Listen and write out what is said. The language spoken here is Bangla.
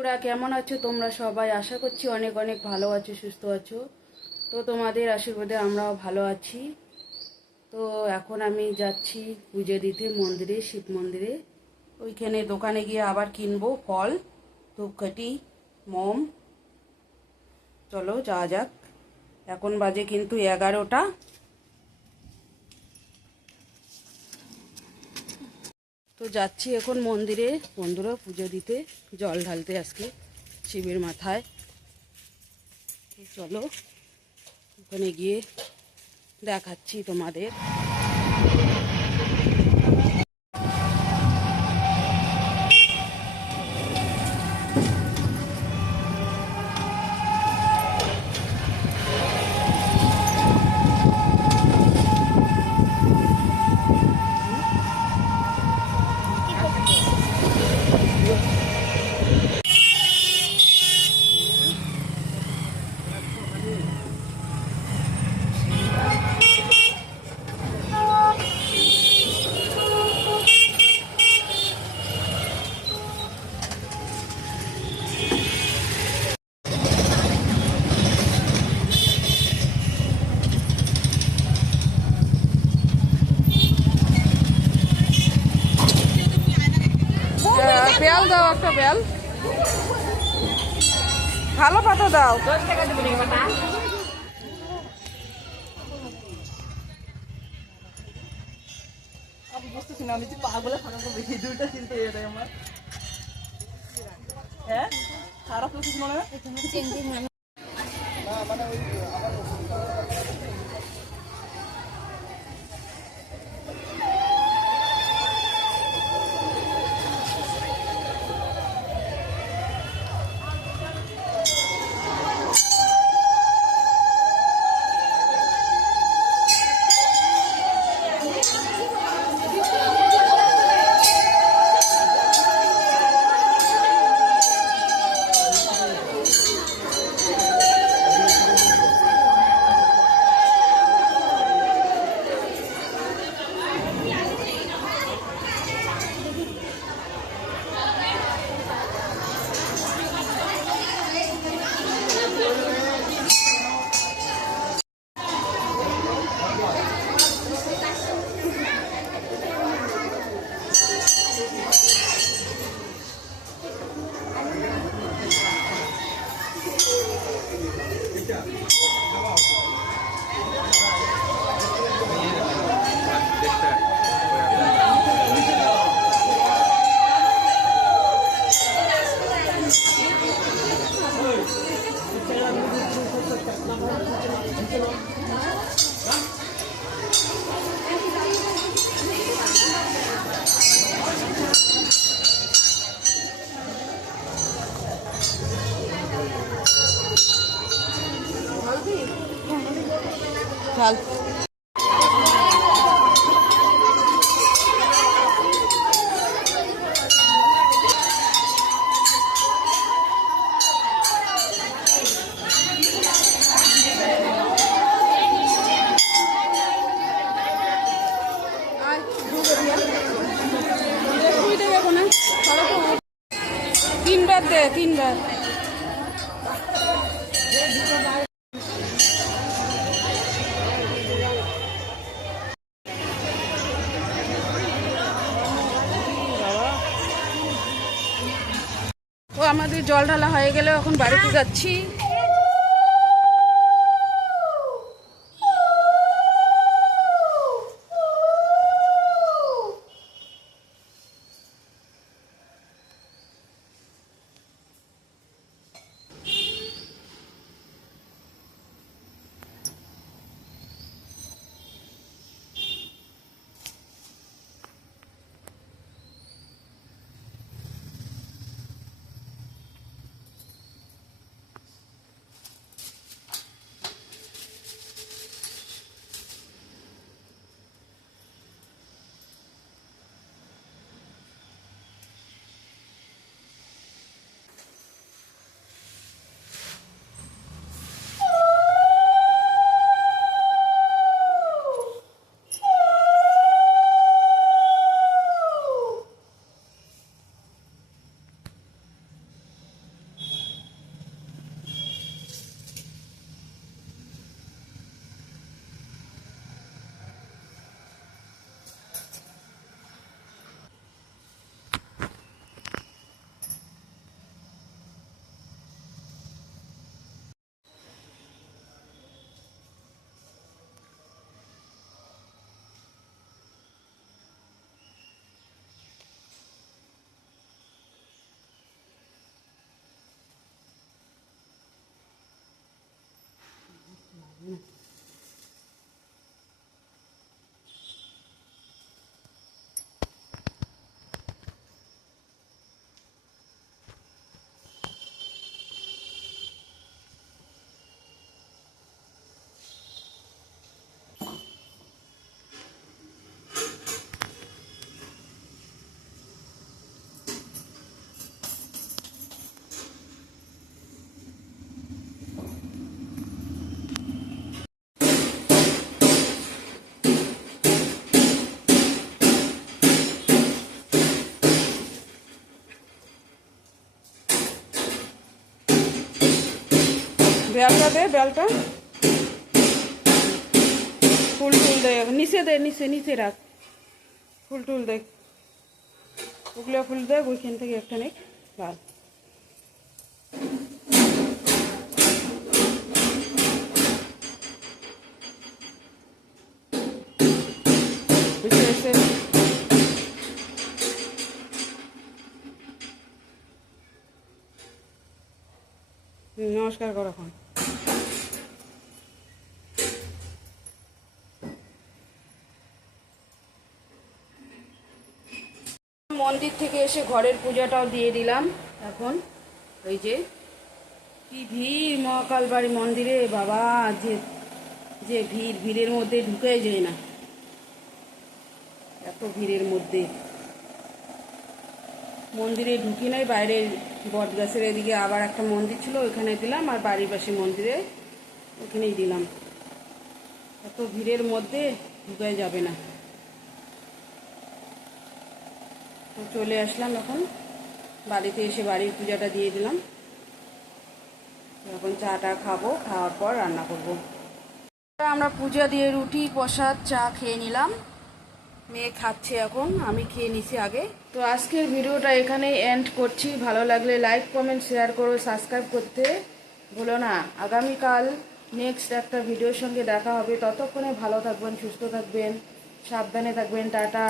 তোরা কেমন আছো? তোমরা সবাই আশা করছি অনেক অনেক ভালো আছো, সুস্থ আছো। তো তোমাদের আশীর্বাদে আমরাও ভালো আছি। তো এখন আমি যাচ্ছি পুজো দিতে মন্দিরে, শিব মন্দিরে। ওইখানে দোকানে গিয়ে আবার কিনবো ফল, ধূপকাঠি, মোম। চলো যাওয়া যাক। এখন বাজে কিন্তু 11টা। তো যাচ্ছি এখন মন্দিরে, বন্ধুরা, পুজো দিতে, জল ঢালতে আজকে শিবের মাথায়। চলো ওখানে গিয়ে দেখাচ্ছি তোমাদের। বেল দাও, একটা বেল, ভালো পাতা দাও। আমি বুঝতেছি না, আমি যে পাগলে ফাঁকা করবো এই দুইটা চিন্তা এটাই আমার। হ্যাঁ, খারাপ লাগছে মনে হয়। ঢাল। তিনবার দে, তিনবার। ও আমাদের জল ঢালা হয়ে গেলে এখন বাড়িতে যাচ্ছি। বেলটা দে, বেলটা ফুল টুল দে, নিচে দে, নিচে নিচে রাখ, ফুল টুল দেখ, ওগুলো ফুল দেখ, ওইখান থেকে একটা নেই লাল। এসে নমস্কার করো এখন। মন্দির থেকে এসে ঘরের পূজাটাও দিয়ে দিলাম। এখন ওই যে কি ভিড় মহাকাল বাড়ি মন্দিরে, বাবা যে যে ভিড়, ভিড়ের মধ্যে ঢুকেই যায় না, এত ভিড়ের মধ্যে মন্দিরে ঢুকি নাই। বাইরে বট গাছের এদিকে আবার একটা মন্দির ছিল, ওইখানে দিলাম, আর বাড়ির পাশে মন্দিরে ওখানেই দিলাম। এত ভিড়ের মধ্যে ঢুকে যাবে না। তো চলে আসলাম এখন বাড়িতে, এসে বাড়ির পূজাটা দিয়ে দিলাম। এখন চাটা খাবো, খাওয়ার পর রান্না করব। আমরা পূজা দিয়ে রুটি প্রসাদ চা খেয়ে নিলাম, মেয়ে খাচ্ছে এখন, আমি খেয়ে নিছি আগে। তো আজকের ভিডিওটা এখানেই এন্ড করছি। ভালো লাগলে লাইক কমেন্ট শেয়ার করো, সাবস্ক্রাইব করতে ভুলো না। আগামীকাল নেক্সট একটা ভিডিওর সঙ্গে দেখা হবে। ততক্ষণে ভালো থাকবেন, সুস্থ থাকবেন, সাবধানে থাকবেন। টাটা।